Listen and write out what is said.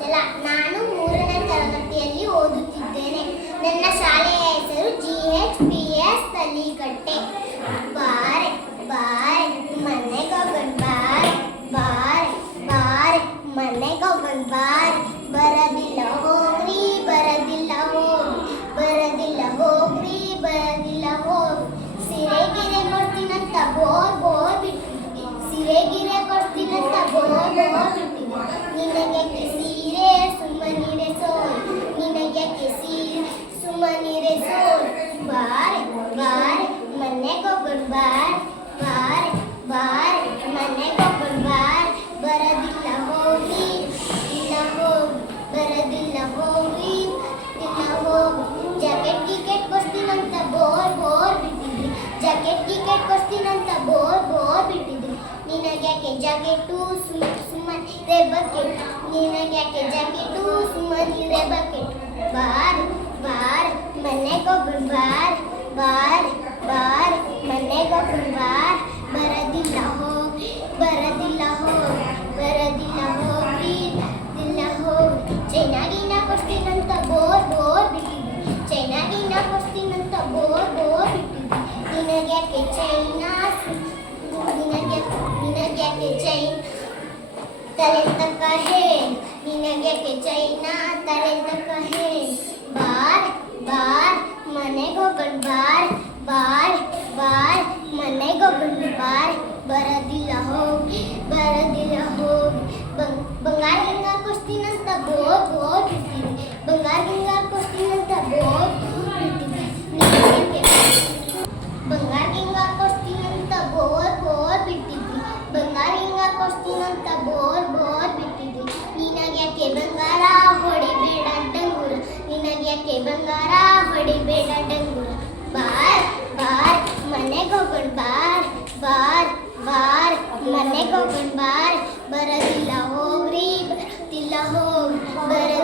จะห妈 ಸುಮ್ಮನಿರೆ ಸೋಲ್ ಬಾರೆ ಬಾರೆ ಮನೆಗೆ ಹೋಗೋಣ ಬಾರೆ ಬಾರೆ ಬಾರೆ ಮನೆಗೆ ಹೋಗೋಣ ಬಾರೆ ಬರದಿಲ್ಲ ಹೋಗಿ ಇಲ್ಲ ಹೋಗಿ ಬರದಿಲ್ಲ ಹೋಗಿ ಇಲ್ಲ ಹೋಗಿ ಜಾಕೆಟ್ ಗಿಕೆಟ್ ಕೊಡ್ತೀನಂತ ಬೋರ್ ಬೋರ್ ಬಿಟ್ಟಿದ್ರಿ ಜಾಕೆಟ್ ಗಿಕೆಟ್ ಕೊಡ್ತೀನಂತ ಬೋರ್ ಬೋರ್ ಬಿಟ್ಟಿದ್ರಿ ನಿನಗ್ಯಾಕೆ ಜಾಕೆಟು ಸುಮ್ಮ ಸುಮ್ಮನಿರೆ ಬಕೆಟ್ ನಿನಗ್ಯಾಕೆ ಜಾಕೆಟು ಸುಮ್ಮನಿರೆ ಬಕೆಟ್ ಬಾರ್ ಬಾರ್ ಮನೆಗೆ ಹೋಗೋಣ ಬಾರ್ ಬಾರ್ ಬಾರ್ ಮನೆಗೆ ಹೋಗೋಣ ಬಾರ್ ಬರದಿಲ್ಲ ಹೋಗಿ ಬರದಿಲ್ಲ ಹೋಗಿ ಬರದಿಲ್ಲ ಹೋಗಿ ಇಲ್ಲ ಹೋಗಿ ಚೈನಾಗಿನ ಕೊಡ್ತೀನಂತ ಬೋರ್ ಬೋರ್ ಬಿಟ್ಟಿದ್ವಿ ಚೈನಾಗಿನ ಕೊಡ್ತೀನಂತ ಬೋರ್ ಬೋರ್ ಬಿಟ್ಟಿದ್ವಿ ನಿನಗ್ಯಾಕೆ ಚೈನಾ ನಿನಗೆ ನಿನಗ್ಯಾಕೆ ಚೈನ್ ತಲೆ ತಕ್ಕ ಹೇಳಿ ನಿನಗ್ಯಾಕೆ ಚೈನಾ ತಲೆ ಹೋಗಿ ಬರದಿಲ್ಲ ಹೋಗಿ ಬಂಗ್ ಬಂಗಾರ ಹಿಂಗ ಕೊಡ್ತೀನಂತ ಬೋರ್ ಬೋರ್ ಬಿಟ್ಟಿದ್ವಿ ಬಂಗಾರ ಹಿಂಗ ಕೊಡ್ತೀನಂತ ಬೋರ್ ಬೋರ್ ಬಿಟ್ಟಿದ್ವಿ ನಿನಗ್ಯಾಕೆ ಬಂಗಾರ ಹಿಂಗ ಕೊಡ್ತೀನಂತ ಬೋರ್ ಬೋರ್ ಬಿಟ್ಟಿದ್ವಿ ಬಂಗಾರ ಹಿಂಗ ಕೊಡ್ತೀನಂತ ಬೋರ್ ಬೋರ್ ಬಿಟ್ಟಿದ್ವಿ ನಿನಗ್ಯಾಕೆ ಬಂಗಾರ ಹೊಡಿಬೇಡ ಡಂಗುರ ನಿನಗ್ಯಾಕೆ ಬಂಗಾರ कांबार बरं तिला हो गरीब तिला हो बरं